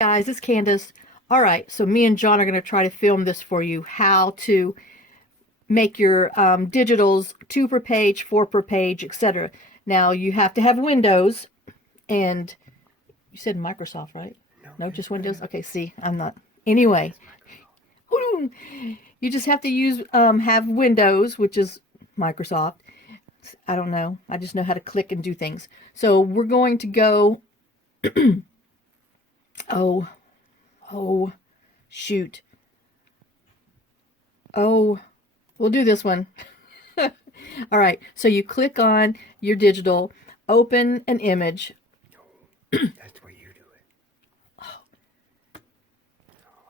Guys, it's Candace. All right, so me and John are going to try to film this for you, how to make your digitals 2 per page, 4 per page, etc. Now, you have to have Windows, and you said Microsoft, right? No, just Windows? Okay, see, I'm not. Anyway, you just have to have Windows, which is Microsoft. I don't know. I just know how to click and do things. So we're going to go, oh, oh, shoot. Oh, we'll do this one. All right, so you click on your digital, open an image. That's where you do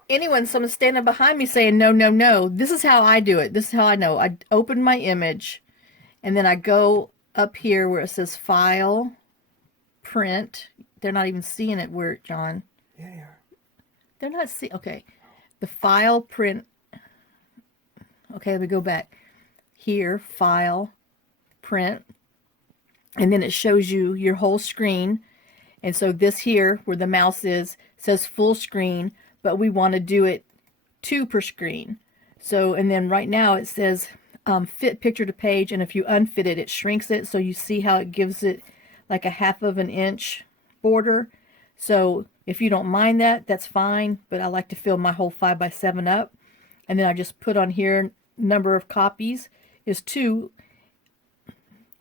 it. Someone standing behind me saying, no, no, no. This is how I do it. This is how I know. I open my image, and then I go up here where it says File, Print. They're not even seeing it where, John. Yeah, they are. They're not seeing, okay. The File, Print. Okay, let me go back. Here, File, Print. And then it shows you your whole screen. And so this here, where the mouse is, says full screen, but we want to do it 2 per screen. So, and then right now it says fit picture to page, and if you unfit it, it shrinks it. So you see how it gives it like a 1/2 of an inch border. So if you don't mind that, that's fine, but I like to fill my whole 5x7 up. And then I just put on here, number of copies is 2,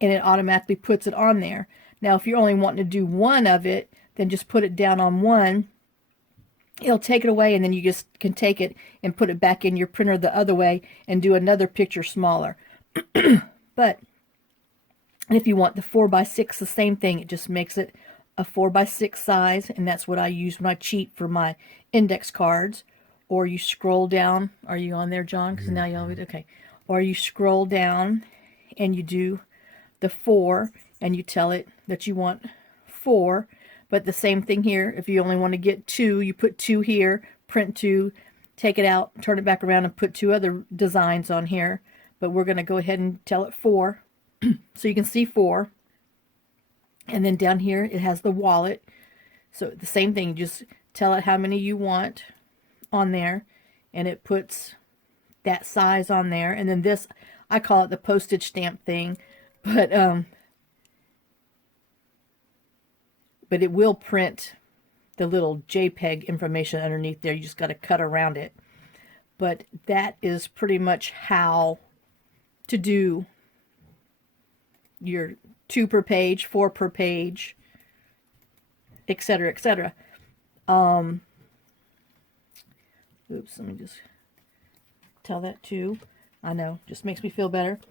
and it automatically puts it on there. Now, if you're only wanting to do one of it, then just put it down on one. It'll take it away, and then you just can take it and put it back in your printer the other way and do another picture smaller. But if you want the 4x6, the same thing. It just makes it a 4x6 size, and that's what I use when I cheat for my index cards. Or you scroll down. Are you on there, John? Because now you always, okay. Or you scroll down and you do the 4, and you tell it that you want 4. But the same thing here. If you only want to get 2, you put 2 here, print 2, take it out, turn it back around, and put 2 other designs on here. But we're going to go ahead and tell it 4. So you can see 4. And then down here it has the wallet. So the same thing, you just tell it how many you want on there, and it puts that size on there. And then this, I call it the postage stamp thing, but it will print the little JPEG information underneath there. You just got to cut around it. But that is pretty much how to do your 2 per page, 4 per page, etc., etc. Oops, let me just tell that too. I know, just makes me feel better.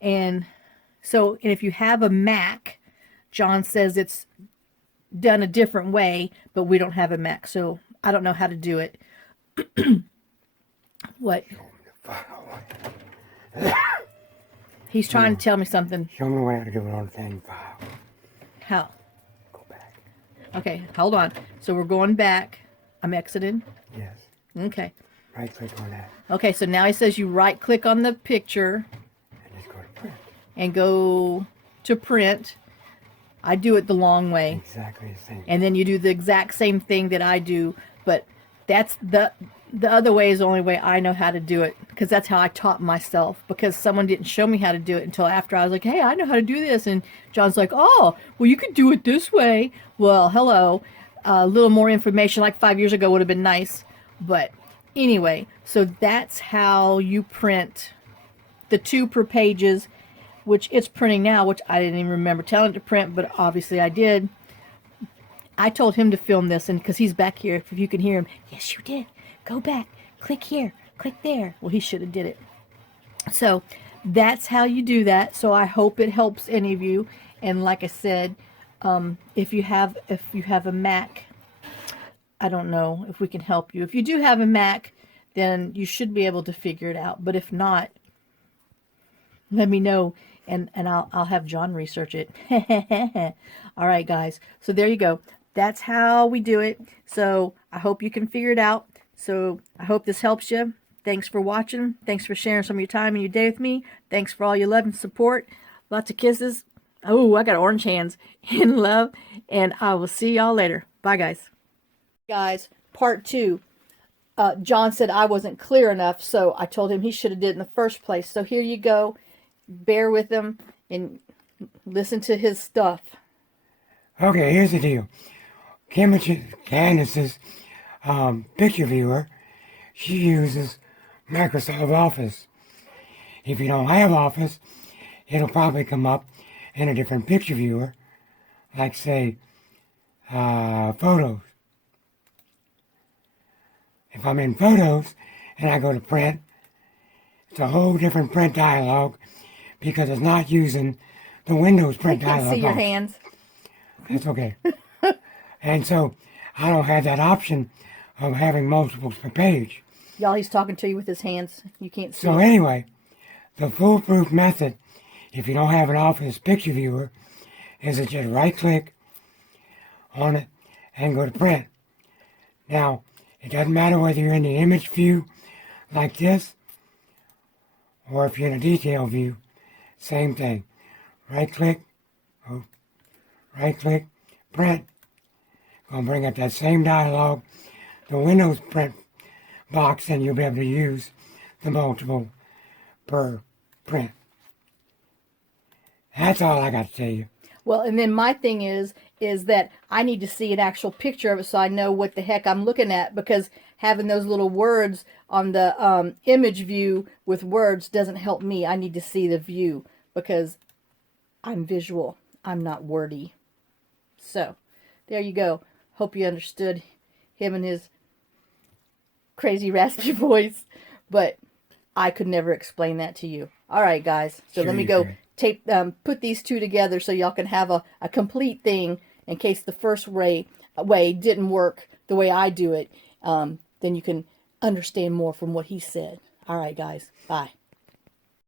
And so, and if you have a Mac, John says it's done a different way, but we don't have a Mac, so I don't know how to do it. What? He's trying to tell me something. Show me how to do it on the thing file. How? Go back. Okay, hold on. So we're going back. I'm exiting. Yes. Okay. Right click on that. Okay, so now he says you right click on the picture And just go to print. and go to print. I do it the long way. Exactly the same. And then you do the exact same thing that I do, but that's the other way is the only way I know how to do it, because that's how I taught myself, because someone didn't show me how to do it until after I was like, hey, I know how to do this. And John's like, oh, well, you could do it this way. Well, hello. A little more information like 5 years ago would have been nice. But anyway, so that's how you print the 2 per pages, which it's printing now, which I didn't even remember telling it to print, but obviously I did. I told him to film this, and because he's back here, if you can hear him, yes, you did. Go back, click here, click there. Well, he should have did it. So that's how you do that. So I hope it helps any of you. And like I said, if you have a Mac, I don't know if we can help you. If you do have a Mac, then you should be able to figure it out. But if not, let me know, and I'll have John research it. All right, guys. So there you go. That's how we do it. So I hope you can figure it out. So I hope this helps you. Thanks for watching. Thanks for sharing some of your time and your day with me. Thanks for all your love and support. Lots of kisses. Oh, I got orange hands. In love. And I will see y'all later. Bye, guys. Guys, part 2. John said I wasn't clear enough, so I told him he should have did it in the first place. So here you go. Bear with him and listen to his stuff. Okay, here's the deal. Candace's picture viewer, she uses Microsoft Office. If you don't have Office, it'll probably come up in a different picture viewer, like say, Photos. If I'm in Photos and I go to print, it's a whole different print dialog because it's not using the Windows I print can't dialog see your box. hands. That's okay. And so I don't have that option of having multiples per page. Y'all, he's talking to you with his hands. You can't see So it. anyway, the foolproof method, if you don't have an Office picture viewer, is to just right click on it and go to print. Now, it doesn't matter whether you're in the image view like this or if you're in a detail view, same thing. Right click, print. Gonna bring up that same dialog, the Windows print box, and you'll be able to use the multiple per print. That's all I got to tell you. Well, and then my thing is that I need to see an actual picture of it so I know what the heck I'm looking at, because having those little words on the image view with words doesn't help me. I need to see the view because I'm visual. I'm not wordy. So, there you go. Hope you understood him and his crazy raspy voice, but I could never explain that to you. All right, guys. So Sure let me you go could. put these two together so y'all can have a complete thing in case the first way didn't work the way I do it. Then you can understand more from what he said. All right, guys. Bye.